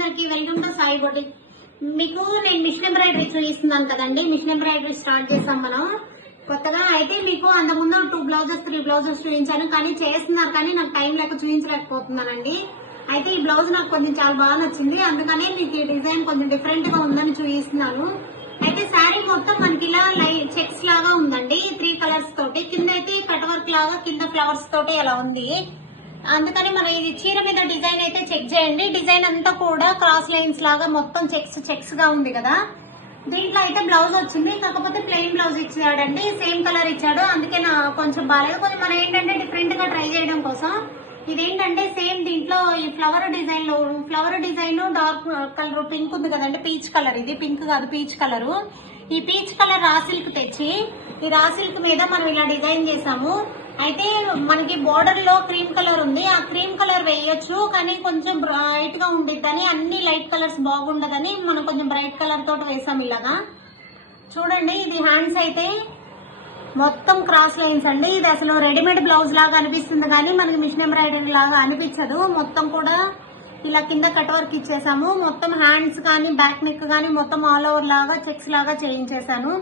అందరికి welcome to Sai boutique. మీకు నేను మిషన్ ఎంబ్రాయిడరీ చూపిస్తున్నాను కదండి. మిషన్ ఎంబ్రాయిడరీ స్టార్ట్ చేసాం మనం కొత్తగా. అయితే మీకు అంతకుముందు 2 బ్లౌజెస్ 3 బ్లౌజెస్ చూపించాను, కానీ చేస్తున్నారు కానీ నాకు టైం లేక చూపించలేకపోతున్నానండి. అయితే ఈ బ్లౌజ్ నాకు కొంచెం చాలా బాగా నచ్చింది, అందుకనే మీకు ఈ డిజైన్ కొంచెం డిఫరెంట్ గా ఉందని చూపిస్తున్నాను. అయితే శారీ మొత్తం మనకి ఇలా చెక్స్ లాగా ఉందండి, 3 కలర్స్ తోటి. కింద అయితే కట్ వర్క్ లాగా కింద ఫ్లవర్స్ తోటి అలా ఉంది. అందుకని మనం ఇది చీర మీద డిజైన్ అయితే చెక్ చేయండి. డిజైన్ అంతా కూడా క్రాస్ లైన్స్ లాగా మొత్తం చెక్స్ గా ఉంది కదా. దీంట్లో అయితే బ్లౌజ్ వచ్చింది, కాకపోతే ప్లెయిన్ బ్లౌజ్ ఇచ్చాడండి, సేమ్ కలర్ ఇచ్చాడు. అందుకే నా కొంచెం బాగాలేదు. కొంచెం మనం ఏంటంటే డిఫరెంట్ గా ట్రై చేయడం కోసం ఇదేంటంటే సేమ్ దీంట్లో ఈ flower design dark colour pink ఉంది కదండి, పీచ్ కలర్. ఇది పింక్ కాదు, పీచ్ కలర్. ఈ పీచ్ కలర్ రా సిల్క్ తెచ్చి ఈ రా సిల్క్ మీద మనం ఇలా డిజైన్ చేసాము. అయితే మనకి బోర్డర్ లో క్రీమ్ కలర్ ఉంది, ఆ క్రీమ్ కలర్ వేయొచ్చు, కానీ కొంచెం బ్రైట్ గా ఉండిద్దని, అన్ని లైట్ కలర్స్ బాగుండదని మనం కొంచెం బ్రైట్ కలర్ తోటి వేసాం ఇలాగా. చూడండి, ఇది హ్యాండ్స్ అయితే మొత్తం క్రాస్ లైన్స్ అండి. ఇది అసలు రెడీమేడ్ బ్లౌజ్ లాగా అనిపిస్తుంది కానీ మనకి మిషన్ ఎంబ్రాయిడరీ లాగా అనిపించదు. మొత్తం కూడా ఇలా కింద కట్ వర్క్ ఇచ్చేసాము. మొత్తం హ్యాండ్స్ కానీ బ్యాక్ నెక్ కానీ మొత్తం ఆల్ ఓవర్ లాగా చెక్స్ లాగా చేయించేసాను.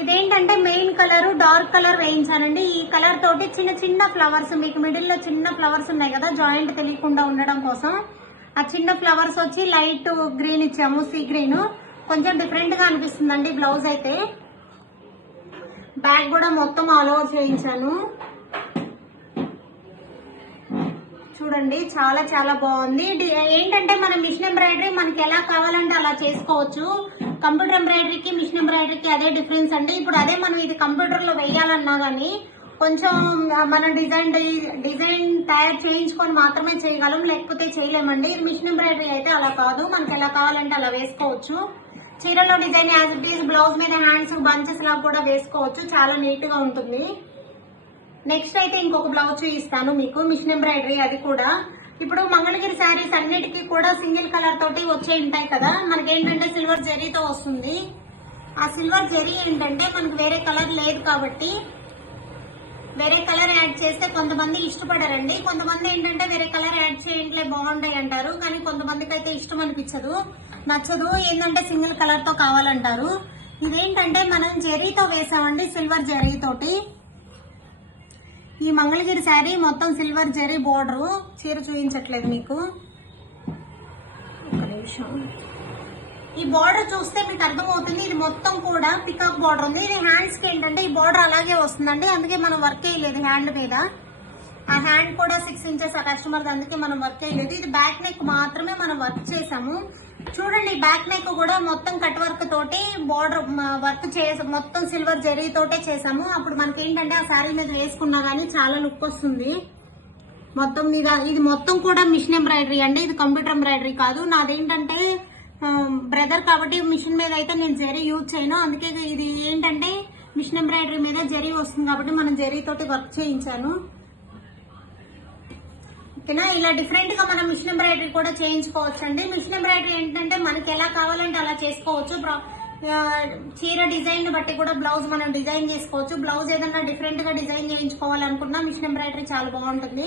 ఇదేంటంటే మెయిన్ కలర్ డార్క్ కలర్ వేయించానండి. ఈ కలర్ తోటి చిన్న చిన్న ఫ్లవర్స్, మీకు మిడిల్ లో చిన్న ఫ్లవర్స్ ఉన్నాయి కదా, జాయింట్ తెలియకుండా ఉండడం కోసం ఆ చిన్న ఫ్లవర్స్ వచ్చి లైట్ గ్రీన్ ఇచ్చాము, సీ గ్రీన్. కొంచెం డిఫరెంట్ గా అనిపిస్తుందండి బ్లౌజ్ అయితే. బ్యాక్ కూడా మొత్తం ఆల్ ఓవర్ చేయించాను. చూడండి, చాలా చాలా బాగుంది. ఏంటంటే మన మిషన్ ఎంబ్రాయిడరీ మనకి ఎలా కావాలంటే అలా చేసుకోవచ్చు. కంప్యూటర్ ఎంబ్రాయిడరీకి మిషన్ ఎంబ్రాయిడరీకి అదే డిఫరెన్స్ అండి. ఇప్పుడు అదే మనం ఇది కంప్యూటర్ లో వేయాలన్నా గానీ కొంచెం మన డిజైన్ తయారు చేయించుకొని మాత్రమే చేయగలం, లేకపోతే చేయలేమండి. ఇది మిషన్ ఎంబ్రాయిడరీ అయితే అలా కాదు, మనకి ఎలా కావాలంటే అలా వేసుకోవచ్చు. చీరలో design as it is blouse మీద హ్యాండ్స్ బంచెస్ లాగా కూడా వేసుకోవచ్చు, చాలా నీట్ గా ఉంటుంది. నెక్స్ట్ అయితే ఇంకొక బ్లౌజ్ చూపిస్తాను మీకు, మిషన్ ఎంబ్రాయిడరీ. అది కూడా ఇప్పుడు మంగళగిరి శారీస్ అన్నిటికీ కూడా సింగిల్ కలర్ తోటి వచ్చే ఉంటాయి కదా. మనకేంటంటే సిల్వర్ జరీతో వస్తుంది. ఆ సిల్వర్ జరీ ఏంటంటే మనకు వేరే కలర్ లేదు కాబట్టి వేరే కలర్ యాడ్ చేస్తే కొంతమంది ఇష్టపడరండి. కొంతమంది ఏంటంటే వేరే కలర్ యాడ్ చేయంట్లే బాగుంటాయి అంటారు, కానీ కొంతమందికి అయితే ఇష్టం అనిపించదు, నచ్చదు. ఏంటంటే సింగిల్ కలర్ తో కావాలంటారు. ఇదేంటంటే మనం జరీతో వేసామండి, సిల్వర్ జరీతోటి. ఈ మంగళగిరి శారీ మొత్తం సిల్వర్ జరీ బోర్డర్. చీర చూపించట్లేదు మీకు, ఒక నిమిషం. ఈ బోర్డర్ చూస్తే మీకు అర్థమవుతుంది, ఇది మొత్తం కూడా పికాక్ బోర్డర్ ఉంది. ఇది హ్యాండ్స్ కి ఏంటంటే ఈ బోర్డర్ అలాగే వస్తుందండి, అందుకే మనం వర్క్ వేయలేదు హ్యాండ్ మీద. ఆ హ్యాండ్ కూడా 6 ఇంచెస్ ఆ కస్టమర్, అందుకే మనం వర్క్ వేయలేదు. ఇది బ్యాక్ నెక్ మాత్రమే మనం వర్క్ చేసాము. చూడండి, బ్యాక్ నెక్ కూడా మొత్తం కట్ వర్క్ తోటి బోర్డర్ వర్క్ చేసి మొత్తం సిల్వర్ జరీ తోటే చేసాము. అప్పుడు మనకి ఏంటంటే ఆ శారీ మీద వేసుకున్నా గానీ చాలా లుక్ వస్తుంది. మొత్తం మీద ఇది మొత్తం కూడా మిషన్ ఎంబ్రాయిడరీ అండి, ఇది కంప్యూటర్ ఎంబ్రాయిడరీ కాదు. నాదేంటంటే బ్రదర్ కాబట్టి మిషన్ మీద అయితే నేను జరీ యూజ్ చేయను, అందుకే ఇది ఏంటంటే మిషన్ ఎంబ్రాయిడరీ మీద జరీ వస్తుంది కాబట్టి మనం జరీ తోటి వర్క్ చేయించాను. ఓకేనా, ఇలా డిఫరెంట్ గా మనం మిషన్ ఎంబ్రాయిడరీ కూడా చేయించుకోవచ్చు అండి. మిషన్ ఎంబ్రాయిడరీ ఏంటంటే మనకి ఎలా కావాలంటే అలా చేసుకోవచ్చు. చీర డిజైన్ బట్టి కూడా బ్లౌజ్ మనం డిజైన్ చేసుకోవచ్చు. బ్లౌజ్ ఏదన్నా డిఫరెంట్ గా డిజైన్ చేయించుకోవాలనుకున్నా మిషన్ ఎంబ్రాయిడరీ చాలా బాగుంటుంది.